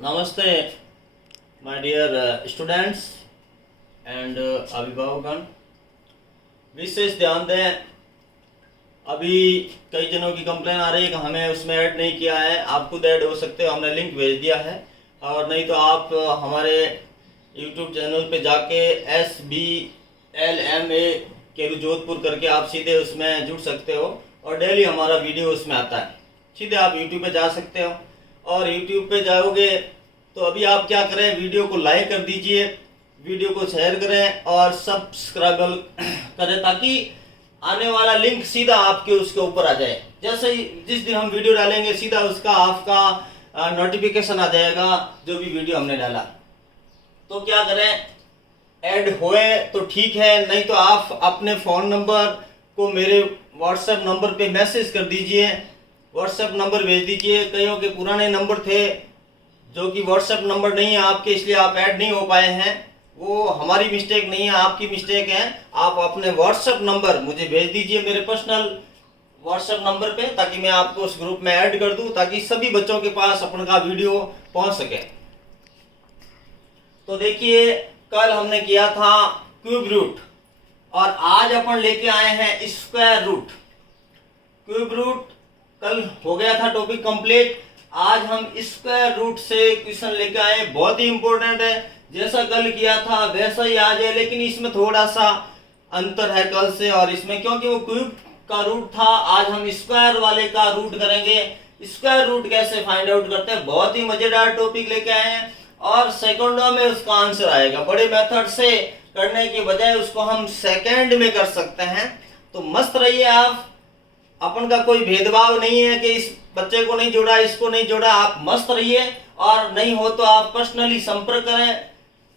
नमस्ते my dear students and अभिभावकगण। विशेष ध्यान दें, अभी कई जनों की कंप्लेन आ रही है कि हमें उसमें ऐड नहीं किया है। आप खुद ऐड हो सकते हो, हमने लिंक भेज दिया है। और नहीं तो आप हमारे यूट्यूब चैनल पे जाके SBLMA केलू जोधपुर करके आप सीधे उसमें जुड़ सकते हो और डेली हमारा वीडियो उसमें आता है। सीधे आप यूट्यूब पे जा सकते हो और यूट्यूब पे जाओगे तो अभी आप क्या करें, वीडियो को लाइक कर दीजिए, वीडियो को शेयर करें और सब्सक्राइब करें ताकि आने वाला लिंक सीधा आपके उसके ऊपर आ जाए। जैसे ही जिस दिन हम वीडियो डालेंगे सीधा उसका आपका नोटिफिकेशन आ जाएगा जो भी वीडियो हमने डाला। तो क्या करें, ऐड होए तो ठीक है, नहीं तो आप अपने फ़ोन नंबर को मेरे व्हाट्सएप नंबर पे मैसेज कर दीजिए, व्हाट्सएप नंबर भेज दीजिए। कईयों के पुराने नंबर थे जो कि व्हाट्सएप नंबर नहीं है आपके, इसलिए आप ऐड नहीं हो पाए हैं। वो हमारी मिस्टेक नहीं है, आपकी मिस्टेक है। आप अपने व्हाट्सएप नंबर मुझे भेज दीजिए मेरे पर्सनल व्हाट्सएप नंबर पे, ताकि मैं आपको उस ग्रुप में ऐड कर दूं, ताकि सभी बच्चों के पास अपन का वीडियो पहुंच सके। तो देखिए, कल हमने किया था क्यूब रूट और आज अपन लेके आए हैं स्क्वायर रूट। क्यूब रूट कल हो गया था टॉपिक कंप्लीट। आज हम स्क्वायर रूट से क्वेश्चन लेके आए, बहुत ही इंपॉर्टेंट है। जैसा कल किया था वैसा ही आज है, लेकिन इसमें थोड़ा सा अंतर है कल से और इसमें, क्योंकि वो क्यूब का रूट था। आज हम स्क्वायर वाले का रूट करेंगे। स्क्वायर रूट कैसे फाइंड आउट करते हैं, बहुत ही मजेदार टॉपिक लेके आए हैं और सेकंडों में उसका आंसर आएगा। बड़े मेथड से करने के बजाय उसको हम सेकंड में कर सकते हैं। तो मस्त रहिए आप, अपन का कोई भेदभाव नहीं है कि इस बच्चे को नहीं जोड़ा, इसको नहीं जोड़ा। आप मस्त रहिए और नहीं हो तो आप पर्सनली संपर्क करें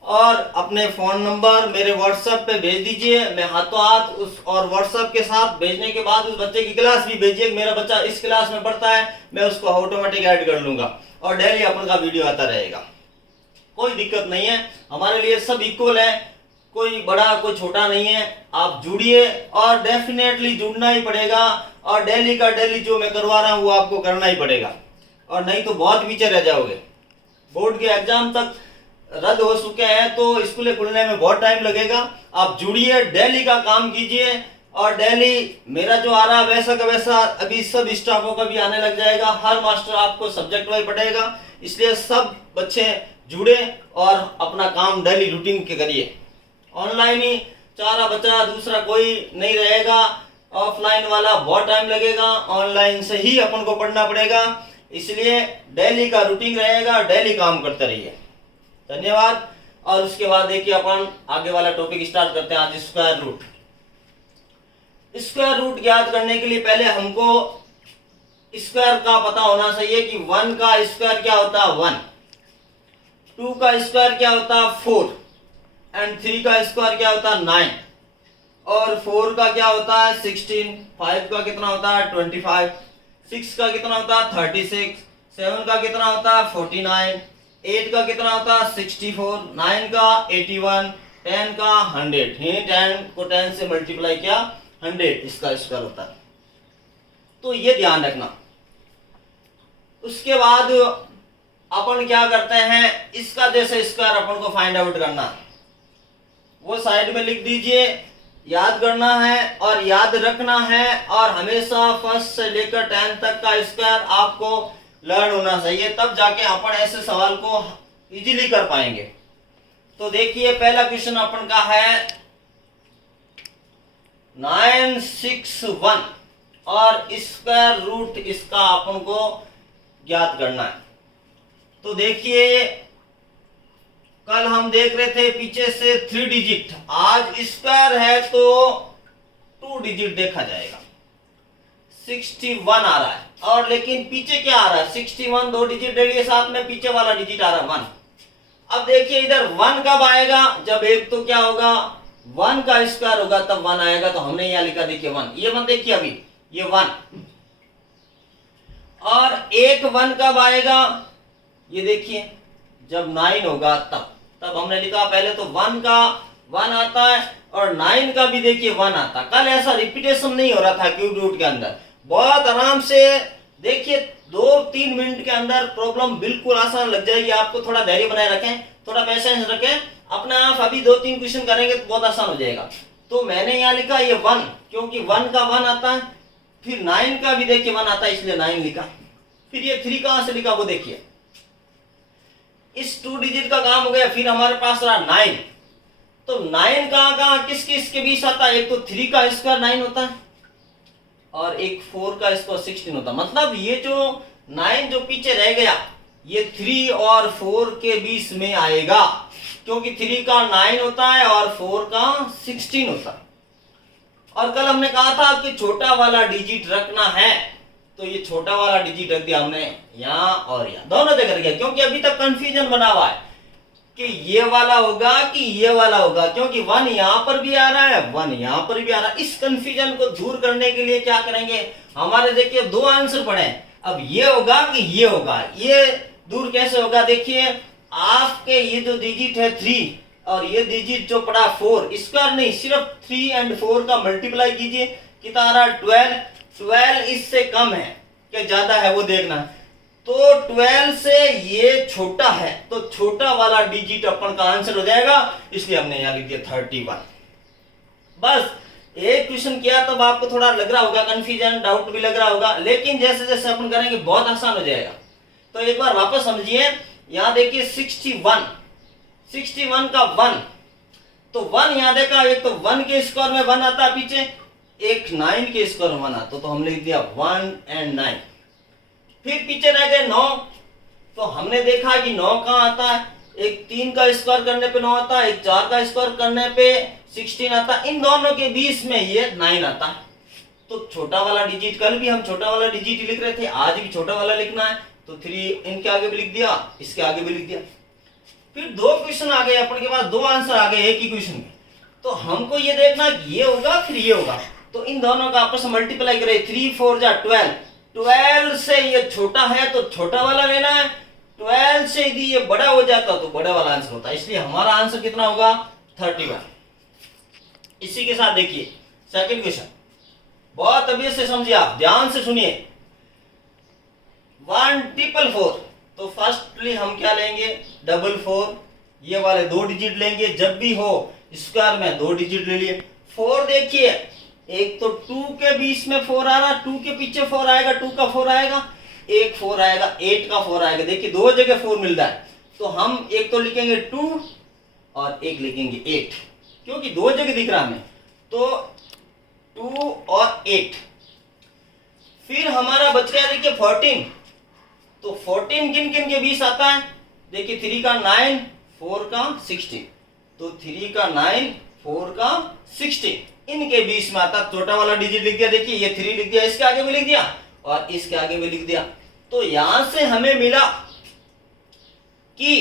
और अपने फोन नंबर मेरे व्हाट्सएप पे भेज दीजिए। मैं हाथों हाथ उस और व्हाट्सएप के साथ भेजने के बाद उस बच्चे की क्लास भी भेजिए। मेरा बच्चा इस क्लास में पढ़ता है, मैं उसको ऑटोमेटिक ऐड कर लूंगा और डेली अपन का वीडियो आता रहेगा। कोई दिक्कत नहीं है, हमारे लिए सब इक्वल है, कोई बड़ा कोई छोटा नहीं है। आप जुड़िए और डेफिनेटली जुड़ना ही पड़ेगा और डेली का डेली जो मैं करवा रहा हूं वो आपको करना ही पड़ेगा, और नहीं तो बहुत पीछे रह जाओगे। बोर्ड के एग्जाम तक रद्द हो चुके हैं तो स्कूलें खुलने में बहुत टाइम लगेगा। आप जुड़िए, डेली का काम कीजिए और डेली मेरा जो आ रहा है वैसा का वैसा अभी सब स्टाफों का भी आने लग जाएगा। हर मास्टर आपको सब्जेक्ट वाइज पढ़ेगा, इसलिए सब बच्चे जुड़े और अपना काम डेली रूटीन के करिए। ऑनलाइन ही चारा बचा, दूसरा कोई नहीं रहेगा। ऑफलाइन वाला बहुत टाइम लगेगा, ऑनलाइन से ही अपन को पढ़ना पड़ेगा, इसलिए डेली का रूटीन रहेगा, डेली काम करते रहिए। धन्यवाद। और उसके बाद देखिए अपन आगे वाला टॉपिक स्टार्ट करते हैं आज, स्क्वायर रूट। स्क्वायर रूट ज्ञात करने के लिए पहले हमको स्क्वायर का पता होना चाहिए कि 1 का स्क्वायर क्या होता है 1, 2 का स्क्वायर क्या होता है 4 एंड 3 का स्क्वायर क्या होता है 9 और 4 का क्या होता है 16, 5 का कितना होता है 25, 6 का कितना होता है 36, 7 का कितना होता है 49, 8 का कितना होता है 64, 9 का 81, 10 का 100। 10 को 10 से मल्टीप्लाई किया 100 इसका स्क्वायर होता है। तो ये ध्यान रखना। उसके बाद अपन क्या करते हैं, इसका जैसे स्क्वायर अपन को फाइंड आउट करना, वो साइड में लिख दीजिए। याद करना है और याद रखना है और हमेशा फर्स्ट से लेकर 10 तक का स्क्वायर आपको लर्न होना चाहिए, तब जाके अपन ऐसे सवाल को इजीली कर पाएंगे। तो देखिए, पहला क्वेश्चन अपन का है 961 और स्क्वायर रूट इसका अपन को ज्ञात करना है। तो देखिए, कल हम देख रहे थे पीछे से 3 डिजिट, आज स्क्वायर है तो 2 डिजिट देखा जाएगा। 61 आ रहा है और लेकिन पीछे क्या आ रहा है 61, 2 डिजिट ले लिए साथ में, पीछे वाला डिजिट आ रहा है 1। अब देखिए इधर 1 कब आएगा, जब एक तो क्या होगा 1 का स्क्वायर होगा तब 1 आएगा। तो हमने यहां लिखा देखिए 1, ये 1 देखिए अभी ये 1, और एक 1 कब आएगा ये देखिए जब 9 होगा तब हमने लिखा पहले तो 1 का 1 आता है और 9 का भी देखिए 1 आता है। कल ऐसा रिपीटेशन नहीं हो रहा था क्यूब रूट के अंदर, बहुत आराम से देखिए 2-3 मिनट के अंदर प्रॉब्लम बिल्कुल आसान लग जाएगी आपको। थोड़ा धैर्य बनाए रखें, थोड़ा पेशेंस रखें अपना। आप अभी 2-3 क्वेश्चन करेंगे तो बहुत आसान हो जाएगा। तो मैंने यहाँ लिखा ये 1, क्योंकि 1 का 1 आता है, फिर 9 का भी देखिए 1 आता है इसलिए 9 लिखा। फिर ये 3 कहां से लिखा वो देखिए, इस 2 डिजिट का काम हो गया। फिर हमारे पास रहा 9, तो 9 कहां किस किस के बीच आता है? एक तो 3 का स्क्वायर 9 होता है और एक 4 का स्क्वायर 16 होता है। मतलब ये जो 9 जो पीछे रह गया ये 3 और 4 के बीच में आएगा, क्योंकि 3 का 9 होता है और 4 का 16 होता है। और कल हमने कहा था कि छोटा वाला डिजिट रखना है, तो ये छोटा वाला डिजिट रख दिया हमने यहाँ और यहाँ, दोनों जगह रख दिया, क्योंकि अभी तक कंफ्यूजन बना हुआ है कि ये वाला होगा कि ये वाला होगा, क्योंकि 1 यहां पर भी आ रहा है 1 यहां पर भी आ रहा है। इस कंफ्यूजन को दूर करने के लिए क्या करेंगे, हमारे देखिए 2 आंसर पड़े, अब ये होगा कि ये होगा, ये दूर कैसे होगा? देखिए आपके ये जो डिजिट है 3 और ये डिजिट जो पड़ा 4, इसका नहीं, सिर्फ 3 और 4 का मल्टीप्लाई कीजिए, कितना आ रहा? 12 इससे कम है क्या ज्यादा है वो देखना है। तो 12 से ये छोटा है, तो छोटा वाला डिजिट अपन का आंसर हो जाएगा, इसलिए हमने यहां लिख दिया 31। बस एक क्वेश्चन किया तब आपको थोड़ा लग रहा होगा कंफ्यूजन, डाउट भी लग रहा होगा, लेकिन जैसे जैसे अपन करेंगे बहुत आसान हो जाएगा। तो एक बार वापस समझिए, यहां देखिए 61 का 1, तो 1 यहां देखा, एक तो 1 के स्क्वायर में 1 आता है पीछे, एक 9 के स्क्वायर में 1 आता, तो हमने लिख दिया 1 और 9। फिर पीछे रह गए 9, तो हमने देखा कि 9 कहां आता है? एक 3 का स्क्वायर करने पे 9 आता है, एक 4 का स्क्वायर करने पे 16 आता है, इन दोनों के बीच में ये 9 आता है। तो छोटा वाला डिजिट, कल भी हम छोटा वाला डिजिट ही लिख रहे थे, आज भी छोटा वाला लिखना है, तो 3 इनके आगे भी लिख दिया, इसके आगे भी लिख दिया। फिर 2 क्वेश्चन आ गए अपने के पास, 2 आंसर आ गए एक ही क्वेश्चन में, तो हमको ये देखना ये होगा फिर ये होगा, तो इन दोनों का आपस में मल्टीप्लाई करें, 3 4 जा 12 से ये छोटा है तो छोटा वाला लेना है, 12 से यदि ये बड़ा हो जाता तो बड़ा वाला आंसर होता है, इसलिए हमारा आंसर कितना होगा? 31। इसी के साथ देखिए सेकंड क्वेश्चन, बहुत तबीयत से समझिए, आप ध्यान से सुनिए। 1,444, तो फर्स्टली हम क्या लेंगे? 44, ये वाले 2 डिजिट लेंगे, जब भी हो स्क्वायर में 2 डिजिट ले लिए। 4 देखिए, एक तो 2 के बीच में 4 आ रहा, 2 के पीछे 4 आएगा, 2 का 4 आएगा, एक 4 आएगा, 8 का 4 आएगा, देखिए 2 जगह 4 मिल रहा है, तो हम एक तो लिखेंगे 2 और एक लिखेंगे 8, क्योंकि 2 जगह दिख रहा हमें, तो 2 और 8। फिर हमारा बच गया देखिए 14, तो 14 किन किन के बीच आता है? देखिए 3 का 9, 4 का 16, तो 3 का 9, 4 का 16 इनके बीच में आता, छोटा वाला डिजिट लिख दिया, देखिए ये 3 लिख दिया, इसके आगे भी लिख दिया और इसके आगे भी लिख दिया। तो यहां से हमें मिला कि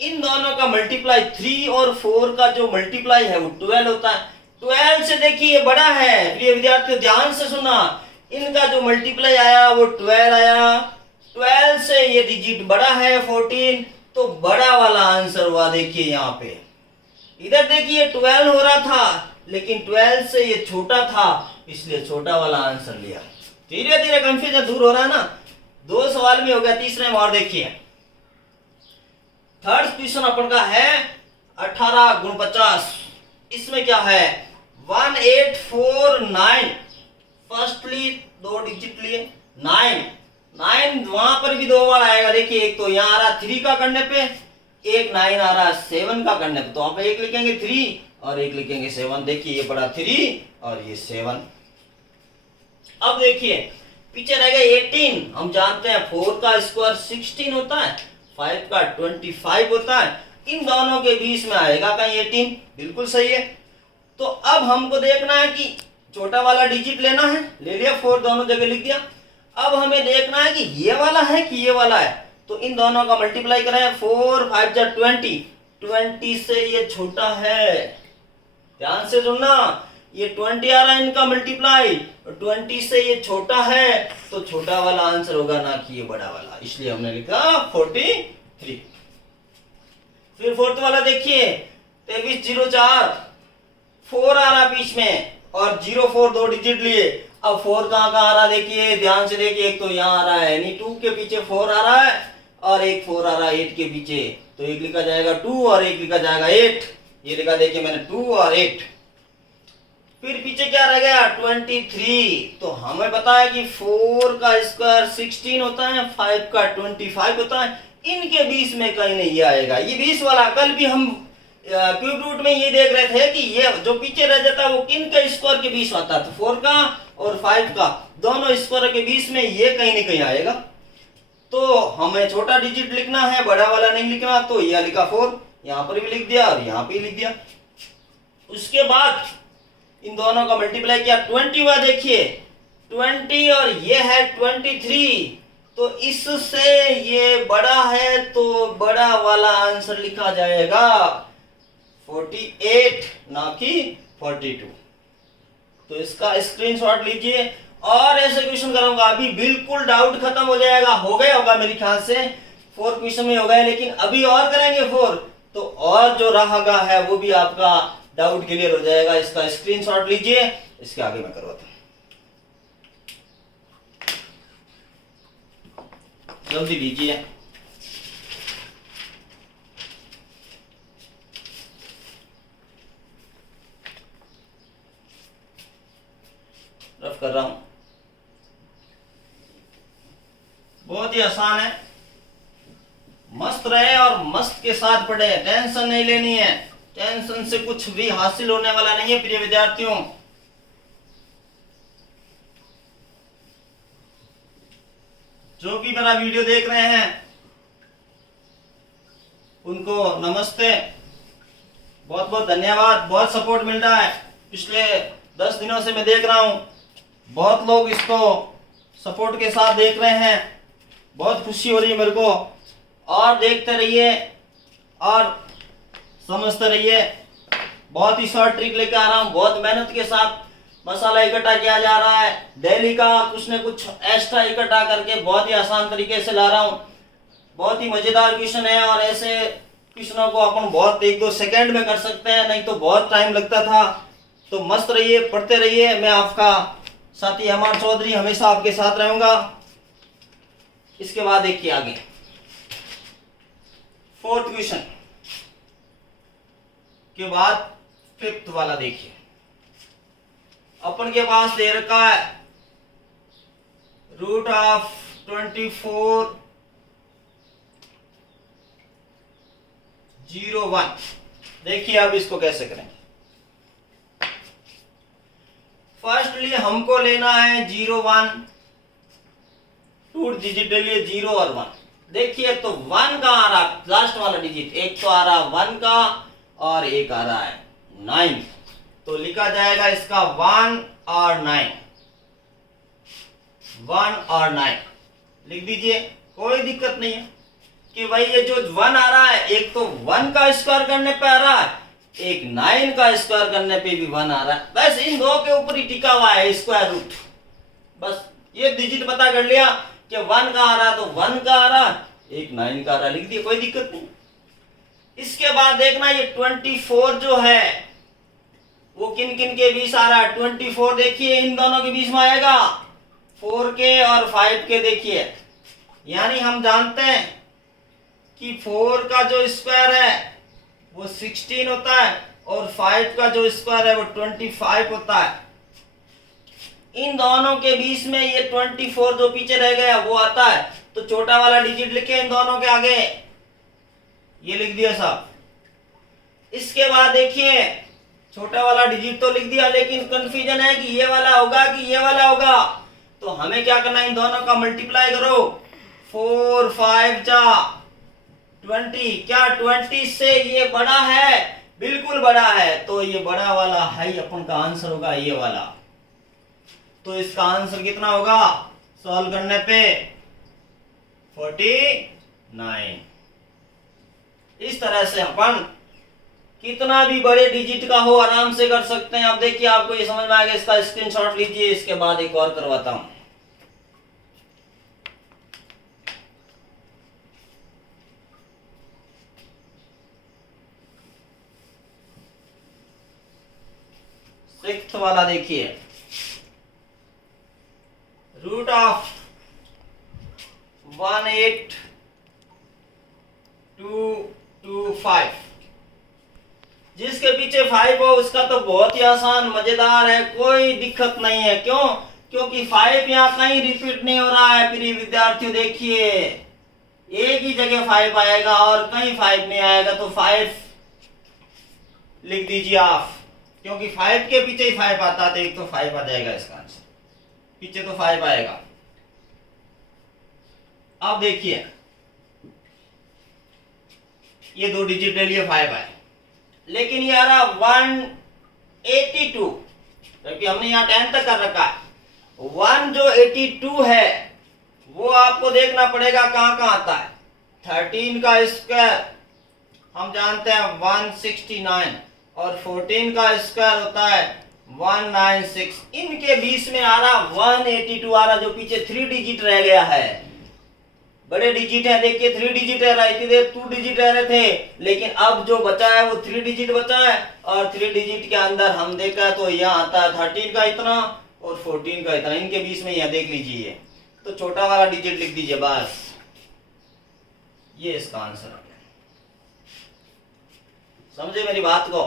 इन दोनों का मल्टीप्लाई 3 और 4 का जो मल्टीप्लाई है वो 12 होता है। 12 से देखिए ये बड़ा है, प्रिय विद्यार्थियों ध्यान से सुना, इनका जो मल्टीप्लाई आया वो 12 आया, 12 से ये डिजिट बड़ा है 14, तो बड़ा वाला आंसर हुआ देखिए यहाँ पे। इधर देखिए 12 हो रहा था, लेकिन 12 से ये छोटा था, इसलिए छोटा वाला आंसर लिया। धीरे धीरे कंफ्यूजन दूर हो रहा है ना। 2 सवाल में हो गया, तीसरे में और देखिए। थर्ड क्वेश्चन अपन का है 18 गुण 50। इसमें क्या है? 1849, फर्स्टली 2 डिजिट लिए, 9 वहां पर भी 2 बार आएगा, देखिए एक तो यहाँ आ रहा 3 का करने पे, एक 9 आ रहा 7 का करने पे, तो आप एक लिखेंगे 3 और एक लिखेंगे 7, देखिए ये पड़ा 3 और ये 7। अब देखिए पीछे रह गए 18, हम जानते हैं 4 का स्क्वायर 16 होता है, 5 का 25 होता है, इन दोनों के बीच में आएगा कहीं 18, बिल्कुल सही है। तो अब हमको देखना है कि छोटा वाला डिजिट लेना है, ले लिया, 4 दोनों जगह लिख दिया। अब हमें देखना है कि ये वाला है कि ये वाला है, तो इन दोनों का मल्टीप्लाई करें, 4 5 जा 20, 20 से ये छोटा है, ध्यान से सुनना, ये 20 आ रहा है इनका मल्टीप्लाई, 20 से ये छोटा है, तो छोटा वाला आंसर होगा ना कि ये बड़ा वाला, इसलिए हमने लिखा 43। फिर फोर्थ वाला देखिए 2304, 4 आ रहा बीच में और 04 2 डिजिट लिए, अब 4 कहाँ कहाँ आ रहा है देखिए, ध्यान से देखिए, एक तो यहाँ आ रहा है यानी 2 के पीछे 4 आ रहा है और एक 4 आ रहा है 8 के पीछे, तो एक लिखा जाएगा 2 और एक लिखा जाएगा 8। ये लिखा देखिए मैंने 2 और 8। फिर पीछे क्या रह गया 23। तो हमें पता है कि 4 का स्क्वायर 16 होता है, 5 का 25 होता है, इनके बीच में कहीं नहीं ये आएगा, ये 20 वाला। कल भी हम क्यूब रूट में ये देख रहे थे कि ये जो पीछे रह जाता है वो किन के स्क्वायर के बीच आता है, तो 4 का और 5 का दोनों स्क्वायर के बीच में ये कहीं नहीं कहीं आएगा। तो हमें छोटा डिजिट लिखना है, बड़ा वाला नहीं लिखना, तो यह लिखा 4, यहां पर भी लिख दिया और यहां पे लिख दिया। उसके बाद इन दोनों का मल्टीप्लाई किया, 20 हुआ देखिए 20 और ये है 23, तो इससे ये बड़ा है तो बड़ा वाला आंसर लिखा जाएगा 48 ना कि 42। तो इसका स्क्रीनशॉट लीजिए और ऐसे क्वेश्चन करूंगा, अभी बिल्कुल डाउट खत्म हो जाएगा, हो गया होगा मेरे ख्याल से 4 क्वेश्चन में हो गए, लेकिन अभी और करेंगे 4, तो और जो रहेगा है वो भी आपका डाउट क्लियर हो जाएगा। इसका स्क्रीनशॉट लीजिए, इसके आगे मैं करवाता हूं, जल्दी लीजिए। रफ कर रहा हूं, बहुत ही आसान है, मस्त रहे और मस्त के साथ पढ़े, टेंशन नहीं लेनी है, टेंशन से कुछ भी हासिल होने वाला नहीं है प्रिय विद्यार्थियों। जो भी मेरा वीडियो देख रहे हैं उनको नमस्ते, बहुत बहुत धन्यवाद, बहुत सपोर्ट मिल रहा है, पिछले 10 दिनों से मैं देख रहा हूं, बहुत लोग इसको सपोर्ट के साथ देख रहे हैं, बहुत खुशी हो रही है मेरे को। और देखते रहिए और समझते रहिए, बहुत ही शॉर्ट ट्रिक लेकर आ रहा हूँ, बहुत मेहनत के साथ मसाला इकट्ठा किया जा रहा है, डेली का कुछ न कुछ एक्स्ट्रा इकट्ठा करके बहुत ही आसान तरीके से ला रहा हूँ। बहुत ही मजेदार क्वेश्चन है और ऐसे क्वेश्चनों को अपन बहुत 1-2 सेकंड में कर सकते हैं, नहीं तो बहुत टाइम लगता था। तो मस्त रहिए, पढ़ते रहिए, मैं आपका साथी अमर चौधरी हमेशा आपके साथ रहूंगा। इसके बाद देखिए आगे 4th क्वेश्चन के बाद 5th वाला देखिए, अपन के पास दे रखा है रूट ऑफ 24 01। देखिए अब इसको कैसे करें। फर्स्टली हमको लेना है 01, 2 डिजिट ले लिए 0 और 1। देखिए तो 1 का आ रहा लास्ट वाला डिजिट, एक तो आ रहा 1 का और एक आ रहा है 9, तो लिखा जाएगा इसका 1 और 9, 1 और 9 लिख दीजिए, कोई दिक्कत नहीं है कि भाई ये जो 1 आ रहा है एक तो 1 का स्क्वायर करने पे आ रहा है, एक 9 का स्क्वायर करने पे भी 1 आ रहा है, बस इन दो के ऊपर ही टिका हुआ है स्क्वायर रूट। बस ये डिजिट पता कर लिया कि 1 का आ रहा तो 1 का आ रहा, एक 9 का आ रहा, लिख दिया, कोई दिक्कत नहीं। इसके बाद देखना ये 24 जो है वो किन किन के बीच आ रहा है। 24 देखिए इन दोनों के बीच में आएगा, 4 के और 5 के। देखिए यानी हम जानते हैं कि 4 का जो स्क्वायर है वो 16 होता है और 5 का जो स्क्वायर है वो 25 होता है। इन दोनों के बीच में ये 24 जो पीछे रह गया वो आता है, तो छोटा वाला डिजिट लिखे इन दोनों के आगे, ये लिख दिया साहब। इसके बाद देखिए छोटा वाला डिजिट तो लिख दिया, लेकिन कंफ्यूजन है कि ये वाला होगा कि ये वाला होगा, तो हमें क्या करना है, इन दोनों का मल्टीप्लाई करो, 4 5 जा 20, क्या 20 से ये बड़ा है, बिल्कुल बड़ा है, तो ये बड़ा वाला है अपन का आंसर होगा ये वाला। तो इसका आंसर कितना होगा सॉल्व करने पे 49। इस तरह से अपन कितना भी बड़े डिजिट का हो आराम से कर सकते हैं। अब देखिए आपको ये समझ में आएगा, इसका स्क्रीनशॉट लीजिए, इसके बाद एक और करवाता हूं। सिक्स्थ वाला देखिए, 225। जिसके पीछे 5 हो उसका तो बहुत ही आसान मजेदार है, कोई दिक्कत नहीं है। क्यों? क्योंकि 5 यहाँ कहीं रिपीट नहीं हो रहा है। प्रिय विद्यार्थियों देखिए, एक ही जगह 5 आएगा और कहीं 5 नहीं आएगा, तो 5 लिख दीजिए आप, क्योंकि 5 के पीछे ही 5 आता है, तो एक तो 5 आ जाएगा इसका आंसर, पीछे तो 5 आएगा। अब देखिए, ये 2 डिजिट ले लिए, 5 आए, लेकिन ये आ रहा 182, क्योंकि हमने यहाँ 10 तक कर रखा है। 1 जो 82 है वो आपको देखना पड़ेगा कहाँ कहाँ आता है। 13 का स्क्वायर हम जानते हैं 169 और 14 का स्क्वायर होता है 196। इनके बीच में आ रहा 182 आ रहा, जो पीछे 3 डिजिट रह गया है। बड़े डिजिट है, देखिए 3 डिजिट रह रहा है, इतनी देर 2 डिजिट रह रहे थे, लेकिन अब जो बचा है वो 3 डिजिट बचा है। और 3 डिजिट के अंदर हम देखा तो यहाँ आता है 13 का इतना और 14 का इतना, इनके बीच में यहाँ देख लीजिए, तो छोटा वाला डिजिट लिख दीजिए बस, ये इसका आंसर है। समझे मेरी बात को?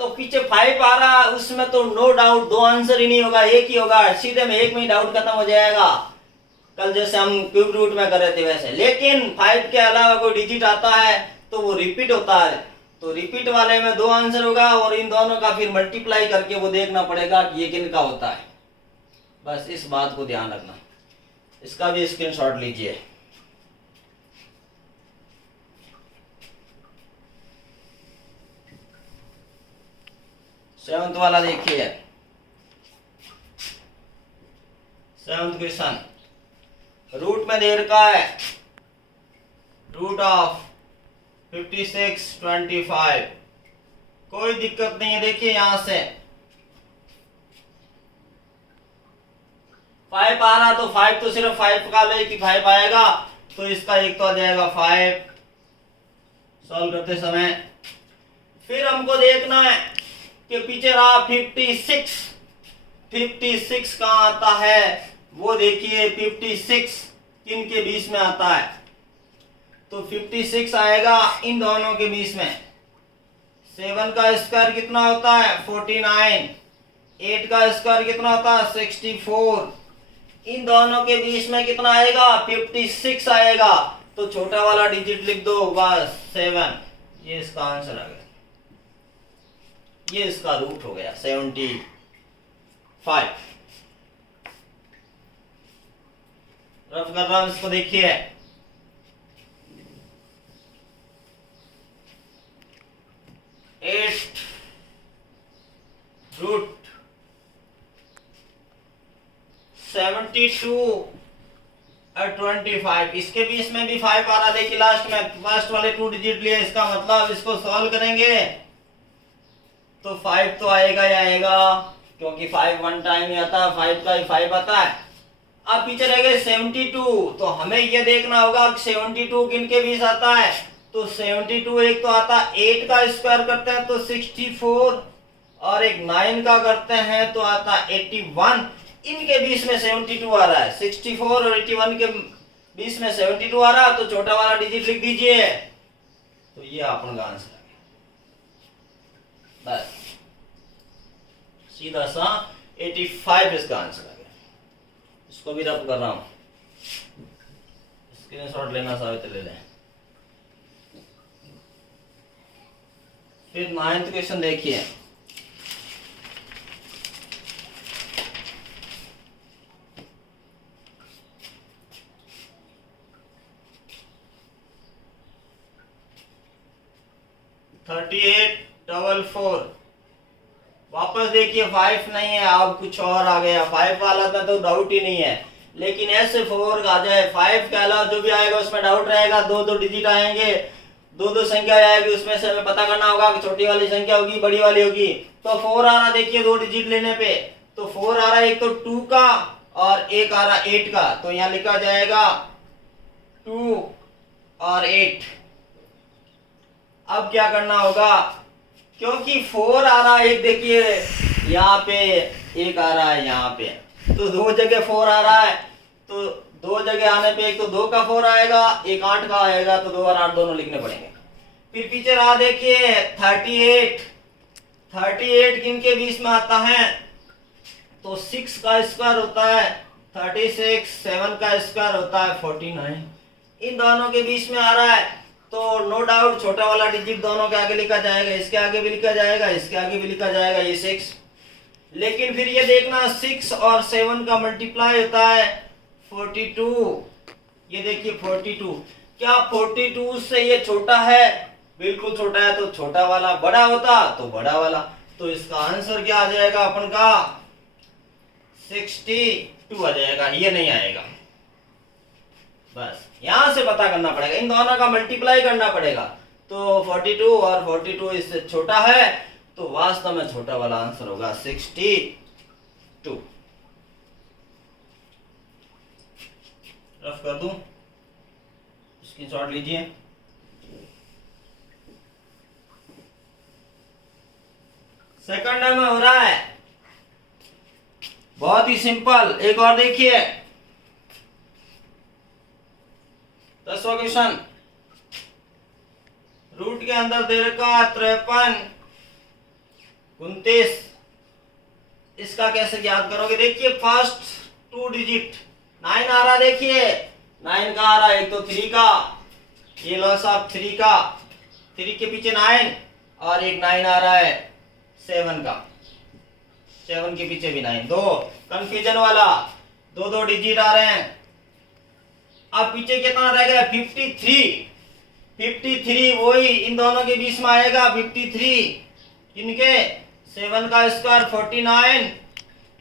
तो पीछे 5 आ रहा, उसमें तो नो डाउट 2 आंसर ही नहीं होगा, एक ही होगा, सीधे में एक में ही डाउट खत्म हो जाएगा। कल जैसे हम क्यूब रूट में कर रहे थे वैसे। लेकिन 5 के अलावा कोई डिजिट आता है तो वो रिपीट होता है, तो रिपीट वाले में 2 आंसर होगा और इन दोनों का फिर मल्टीप्लाई करके वो देखना पड़ेगा कि ये किन का होता है। बस इस बात को ध्यान रखना। इसका भी स्क्रीनशॉट लीजिए। सेवंथ वाला देखिए, 7th क्वेश्चन, रूट में दे रखा है रूट ऑफ 5625। कोई दिक्कत नहीं है, देखिए यहां से 5 आ रहा, तो 5 तो सिर्फ 5 का ले कि 5 आएगा, तो इसका एक तो आ जाएगा 5 सॉल्व करते समय। फिर हमको देखना है कि पीछे रहा 56 कहाँ आता है, वो देखिए 56 किन के बीच में आता है, तो 56 आएगा इन दोनों के बीच में। 7 का स्क्वायर कितना होता है 49, 8 का स्क्वायर कितना होता है 64, इन दोनों के बीच में कितना आएगा 56 आएगा, तो छोटा वाला डिजिट लिख दो बस 7, ये इसका आंसर आ गया, ये इसका रूट हो गया 75। रफ कर रहा हूं इसको, देखिए एट रूट 72 और 25, इसके बीच में भी 5 आ रहा, देखिए लास्ट में फर्स्ट वाले 2 डिजिट लिए, इसका मतलब इसको सॉल्व करेंगे तो 5 तो आएगा ही आएगा, क्योंकि 5 वन टाइम ही आता है, 5 का ही 5 आता है। अब पीछे रह गए 72, तो हमें यह देखना होगा कि 72 किन के बीच आता है, तो 72 एक तो आता है 8 का स्क्वायर करते हैं तो 64, और एक 9 का करते हैं तो आता है 81, इनके बीच में 72 आ रहा है, 64 और 81 के बीच में 72 आ रहा, तो छोटा वाला डिजिट लिख दीजिए, तो ये आपका आंसर है। बस सीधा सा 85 इसका आंसर आ गया। इसको भी रब कर रहा हूं, स्क्रीनशॉट लेना साबित ले लें। फिर 9th क्वेश्चन देखिए, वापस देखिए 5 नहीं है, अब कुछ और आ गया, 5 वाला था तो डाउट ही नहीं है, लेकिन ऐसे 4 आ जाए, 5 के अलावा जो भी आएगा उसमें डाउट रहेगा, 2 डिजिट आएंगे, 2 संख्या आएगी, उसमें से हमें पता करना होगा कि छोटी वाली संख्या होगी बड़ी वाली होगी। तो 4 आ रहा, देखिए 2 डिजिट लेने पे, तो 4 आ रहा है एक तो 2 का और एक आ रहा 8 का, तो यहाँ लिखा जाएगा 2 और 8। अब क्या करना होगा, क्योंकि 4 आ रहा है, एक देखिए यहाँ पे, एक आ रहा है यहाँ पे, तो 2 जगह 4 आ रहा है, तो दो जगह आने पे एक तो 2 का 4 आएगा, एक 8 का आएगा, तो 2 और 8 दोनों लिखने पड़ेंगे। फिर पीछे रहा देखिए 38, 38 किन के बीच में आता है, तो 6 का स्क्वायर होता है 36, 7 का स्क्वायर होता है 49, इन दोनों के बीच में आ रहा है, तो नो डाउट छोटा वाला डिजिट दोनों के आगे लिखा जाएगा, इसके आगे भी लिखा जाएगा, इसके आगे भी लिखा जाएगा, ये 6। लेकिन फिर ये देखना 6 और 7 का मल्टीप्लाई होता है 42, ये देखिए 42, क्या 42 से ये छोटा है, बिल्कुल छोटा है, तो छोटा वाला बड़ा होता तो बड़ा वाला, तो इसका आंसर क्या आ जाएगा अपन का 62 आ जाएगा, ये नहीं आएगा। बस यहां से पता करना पड़ेगा, इन दोनों का मल्टीप्लाई करना पड़ेगा, तो 42 और 42 इससे छोटा है, तो वास्तव में छोटा वाला आंसर होगा 62। रफ कर दूं, स्क्रीनशॉट लीजिए। सेकंड में हो रहा है बहुत ही सिंपल, एक और देखिए 10वां क्वेश्चन, रूट के अंदर दे रखा 53, 29, इसका कैसे याद करोगे, देखिए फर्स्ट 2 डिजिट 9 आ रहा, देखिए 9 का आ रहा है, एक तो 3 का, ये लॉस ऑफ 3 का, 3 के पीछे 9 और एक 9 आ रहा है 7 का, 7 के पीछे भी 9, दो कंफ्यूजन वाला, दो डिजिट आ रहे हैं। अब पीछे कितना रह गया 53, 53 वही इन दोनों के बीच में आएगा 53, इनके 7 का स्क्वायर 49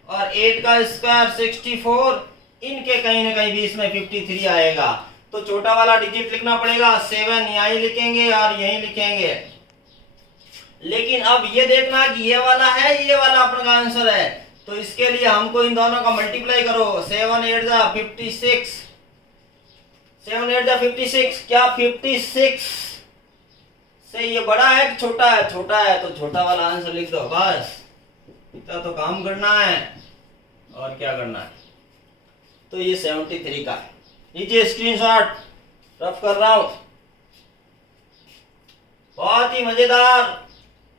और 8 का स्क्वायर 64, इनके कहीं ना कहीं बीच में 53 आएगा, तो छोटा वाला डिजिट लिखना पड़ेगा 7, यहीं लिखेंगे और यहीं लिखेंगे। लेकिन अब ये देखना कि ये वाला है, ये वाला अपन का आंसर है, तो इसके लिए हमको इन दोनों का मल्टीप्लाई करो, 7 8 जा 56, 7 8 जा 56, क्या 56 से ये बड़ा है कि छोटा है, छोटा है, तो छोटा वाला आंसर लिख दो, बस इतना तो काम करना है और क्या करना है। तो ये 73 का है, लीजिए स्क्रीनशॉट, रफ कर रहा हूं। बहुत ही मजेदार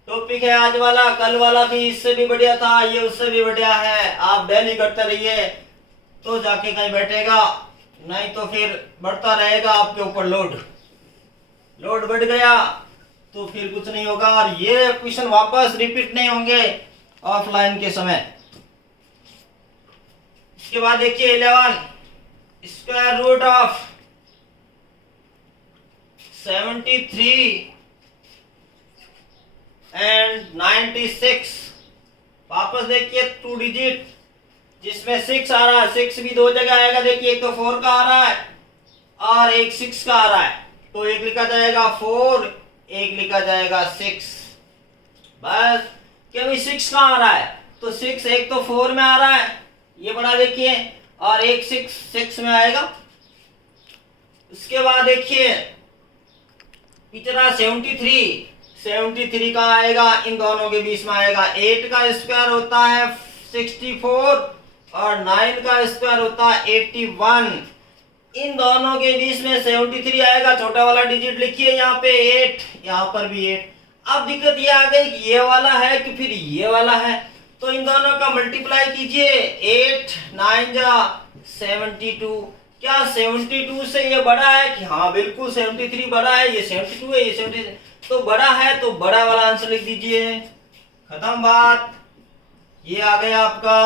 टॉपिक है आज वाला, कल वाला भी इससे भी बढ़िया था, ये उससे भी बढ़िया है, आप डेली करते रहिए तो जाके कहीं बैठेगा, नहीं तो फिर बढ़ता रहेगा आपके ऊपर लोड बढ़ गया तो फिर कुछ नहीं होगा, और ये क्वेश्चन वापस रिपीट नहीं होंगे ऑफलाइन के समय। इसके बाद देखिए 11, स्क्वायर रूट ऑफ 73 एंड 96, वापस देखिए 2 डिजिट जिसमें 6 आ रहा है, 6 भी 2 जगह आएगा, देखिए एक तो 4 का आ रहा है और एक 6 का आ रहा है, तो एक लिखा जाएगा 4, एक लिखा जाएगा 6, बस क्योंकि 6 का आ रहा है तो 6 एक तो 4 में आ रहा है, ये बड़ा देखिए, और एक 6 में आएगा। उसके बाद देखिए इतना 73 का आएगा, इन दोनों के बीच में आएगा, 8 का स्क्वायर होता है 64 और 9 का स्क्वायर होता है 81, इन दोनों के बीच में 73 आएगा, छोटा वाला डिजिट लिखिए यहाँ पे 8, यहाँ पर भी 8। अब दिक्कत ये आ गई कि ये वाला है कि फिर ये वाला है, तो इन दोनों का मल्टीप्लाई कीजिए, 8 9 जा 72, क्या 72 से ये बड़ा है कि हाँ बिल्कुल 73 बड़ा है, ये 72 है, ये 73, तो बड़ा है तो बड़ा वाला आंसर लिख दीजिए, खत्म बात। ये आ गया आपका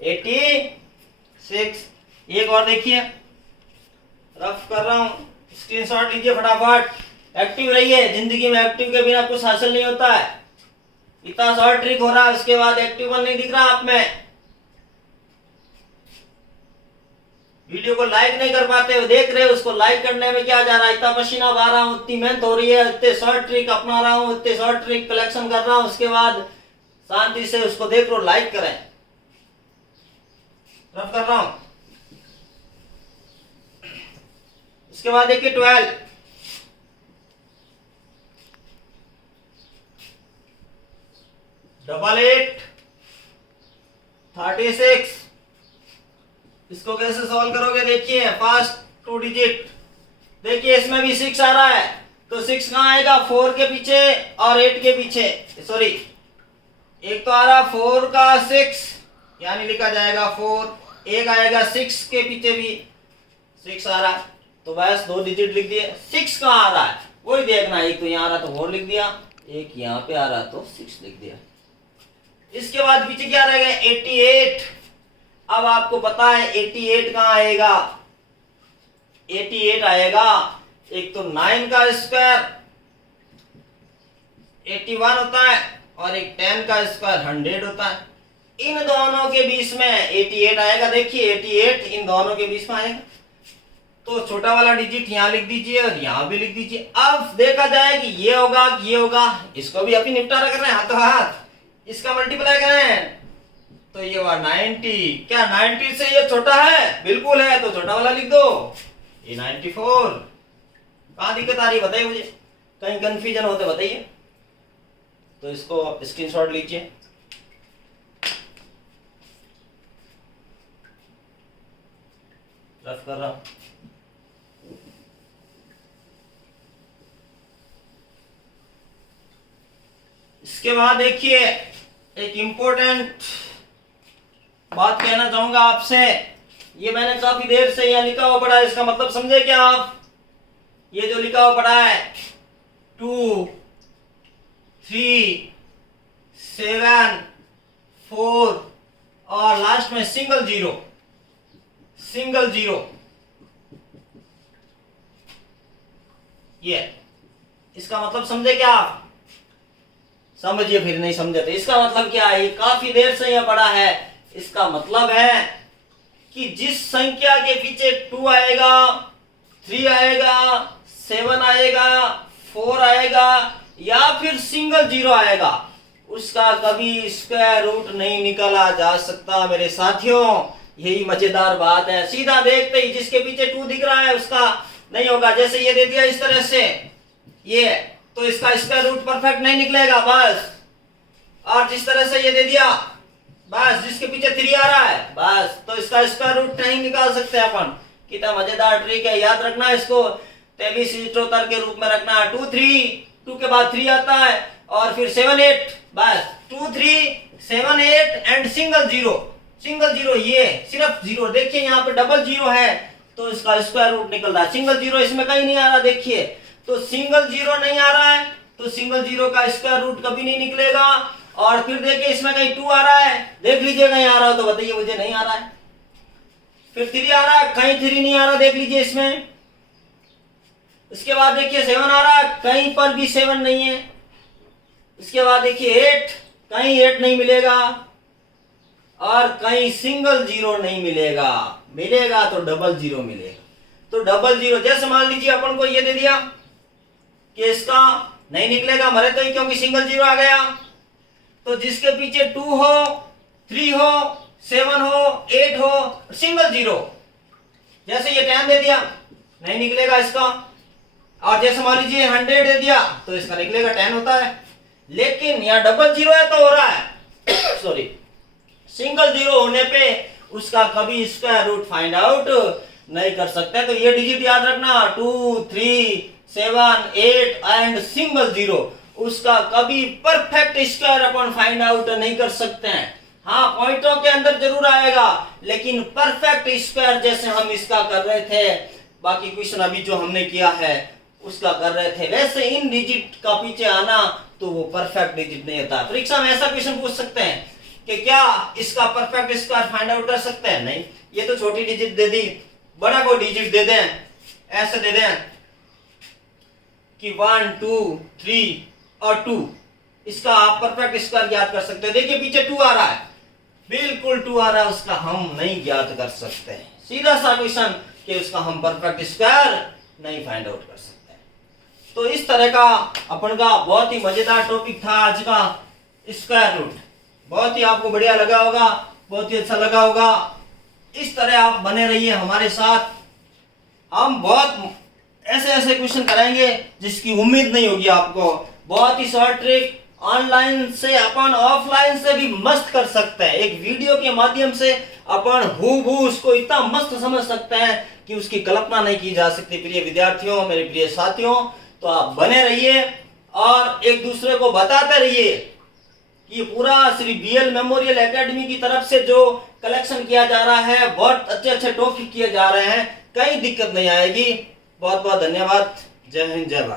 86। एक और देखिए, रफ कर रहा हूं, स्क्रीनशॉट लीजिए फटाफट, एक्टिव रहिए, जिंदगी में एक्टिव के बिना कुछ हासिल नहीं होता है। इतना शॉर्ट ट्रिक हो रहा है, उसके बाद एक्टिव नहीं दिख रहा आप में, वीडियो को लाइक नहीं कर पाते हो, देख रहे हो, उसको लाइक करने में क्या जा रहा है, इतना पसीना बहा रहा हूँ, इतनी मेहनत हो रही है, इतने शॉर्ट ट्रिक अपना रहा हूँ, इतने शॉर्ट ट्रिक कलेक्शन कर रहा हूँ, उसके बाद शांति से उसको देख लो, लाइक करें। रफ कर रहा हूं, उसके बाद देखिए 12, डबल 8 36, इसको कैसे सॉल्व करोगे? देखिए फर्स्ट 2 डिजिट, देखिए इसमें भी 6 आ रहा है, तो 6 कहाँ आएगा? 4 के पीछे और 8 के पीछे, सॉरी एक तो आ रहा 4 का 6, यानी लिखा जाएगा 4, एक आएगा 6 के पीछे भी 6 आ रहा है, तो बस 2 डिजिट लिख दिए। 6 कहाँ आ रहा है वही देखना, एक तो यहाँ आ रहा तो 4 लिख दिया, एक यहाँ पे आ रहा तो 6 लिख दिया। इसके बाद पीछे क्या रहेगा? 88। अब आपको पता है 88 कहाँ आएगा? 88 आएगा एक तो 9 का स्क्वायर 81 होता है, और एक 10 का स्क्वायर 100 होता है। इन दोनों के बीच में 88 आएगा। देखिए 88 इन दोनों के बीच में आएगा, तो छोटा वाला डिजिट यहाँ लिख दीजिए और यहाँ भी लिख दीजिए। अब देखा जाए कि ये होगा कि ये होगा, इसको भी अभी निपटारा कर रहे हैं हाथों हाथ, इसका मल्टीप्लाई करें तो ये हुआ 90। क्या 90 से ये छोटा है? बिल्कुल है, तो छोटा वाला लिख दो, ये 94। कहाँ दिक्कत आ रही है बताइए मुझे, कहीं कंफ्यूजन होते बताइए। तो इसको स्क्रीनशॉट लीजिए। रफ कर रहा हूं। इसके बाद देखिए एक इंपॉर्टेंट बात कहना चाहूंगा आपसे। ये मैंने काफी देर से यहाँ लिखा हुआ पड़ा है, इसका मतलब समझे क्या आप? ये जो लिखा हुआ पड़ा है 2 3 7 4 और लास्ट में सिंगल जीरो, ये इसका मतलब समझे क्या आप? समझिए, फिर नहीं समझे तो इसका मतलब क्या है? ये काफी देर से यह पड़ा है। इसका मतलब है कि जिस संख्या के पीछे 2 आएगा, 3 आएगा, 7 आएगा, 4 आएगा या फिर सिंगल जीरो आएगा, उसका कभी स्क्वायर रूट नहीं निकाला जा सकता मेरे साथियों। यही मजेदार बात है। सीधा देखते ही जिसके पीछे 2 दिख रहा है उसका नहीं होगा। जैसे ये दे दिया इस तरह से, ये तो इसका स्क्वायर रूट परफेक्ट नहीं निकलेगा बस। और जिस तरह से ये दे दिया बस, जिसके पीछे 3 आ रहा है बस, तो इसका स्क्वायर रूट नहीं निकाल सकते अपन। कितना मजेदार ट्रिक है, याद रखना इसको। 23 के रूप में रखना। 2 3, 2 के बाद 3 आता है और फिर 7 8, बस 2 3 7 8 एंड सिंगल जीरो, ये सिर्फ जीरो। देखिए यहाँ पे डबल जीरो है तो इसका स्क्वायर रूट निकल रहा है। सिंगल जीरो इसमें कहीं नहीं आ रहा, देखिए तो सिंगल जीरो नहीं आ रहा है तो सिंगल जीरो का स्क्वायर रूट कभी नहीं निकलेगा। और फिर देखिए इसमें कहीं 2 आ रहा है, देख लीजिए कहीं आ रहा हो तो बताइए मुझे। नहीं आ रहा है। फिर 3 आ रहा है, कहीं 3 नहीं आ रहा, देख लीजिए इसमें। इसके बाद देखिए 7 आ रहा है, कहीं पर भी 7 नहीं है। इसके बाद देखिए 8, कहीं 8 नहीं मिलेगा और कहीं सिंगल जीरो नहीं मिलेगा। मिलेगा तो डबल जीरो मिलेगा। तो डबल जीरो जैसे मान लीजिए अपन को ये दे दिया कि इसका नहीं निकलेगा, मरे तो ही, क्योंकि सिंगल जीरो आ गया। तो जिसके पीछे 2 हो, 3 हो, 7 हो, 8 हो, सिंगल जीरो, जैसे ये 10 दे दिया नहीं निकलेगा इसका। और जैसे मान लीजिए 100 दे दिया तो इसका निकलेगा 10 होता है। लेकिन यहाँ डबल जीरो है तो हो रहा है सॉरी, सिंगल जीरो होने पे उसका कभी स्क्वायर रूट फाइंड आउट नहीं कर सकते। तो ये डिजिट याद रखना, 2 3 7 8 एंड सिंगल जीरो, उसका कभी perfect square upon find out नहीं कर सकते हैं। हाँ, पॉइंटों के अंदर जरूर आएगा, लेकिन परफेक्ट स्क्वायर जैसे हम इसका कर रहे थे, बाकी क्वेश्चन अभी जो हमने किया है उसका कर रहे थे, वैसे इन डिजिट का पीछे आना तो वो परफेक्ट डिजिट नहीं होता। परीक्षा में ऐसा क्वेश्चन पूछ सकते हैं कि क्या इसका परफेक्ट स्क्वायर फाइंड आउट कर सकते हैं? नहीं, ये तो छोटी डिजिट दे दी, बड़ा कोई डिजिट दे दें, ऐसे दे दें कि 1 2 3 और 2, इसका आप परफेक्ट स्क्वायर ज्ञात कर सकते हैं। देखिए पीछे 2 आ रहा है, बिल्कुल 2 आ रहा है, उसका हम नहीं ज्ञात कर सकते। सीधा सा क्वेश्चन कि उसका हम परफेक्ट स्क्वायर नहीं फाइंड आउट कर सकते। तो इस तरह का अपन का बहुत ही मजेदार टॉपिक था आज का, स्क्वायर रूट। बहुत ही आपको बढ़िया लगा होगा, बहुत ही अच्छा लगा होगा। इस तरह आप बने रहिए हमारे साथ। हम बहुत ऐसे क्वेश्चन कराएंगे जिसकी उम्मीद नहीं होगी आपको। बहुत ही शॉर्ट ट्रिक, ऑनलाइन से अपन ऑफलाइन से भी मस्त कर सकते हैं। एक वीडियो के माध्यम से अपन हूबहू उसको इतना मस्त समझ सकते हैं कि उसकी कल्पना नहीं की जा सकती। प्रिय विद्यार्थियों, मेरे प्रिय साथियों, तो आप बने रहिए और एक दूसरे को बताते रहिए कि ये पूरा श्री BL मेमोरियल एकेडमी की तरफ से जो कलेक्शन किया जा रहा है, बहुत अच्छे अच्छे टॉपिक किए जा रहे हैं, कहीं दिक्कत नहीं आएगी। बहुत बहुत धन्यवाद। जय हिंद, जय भारत।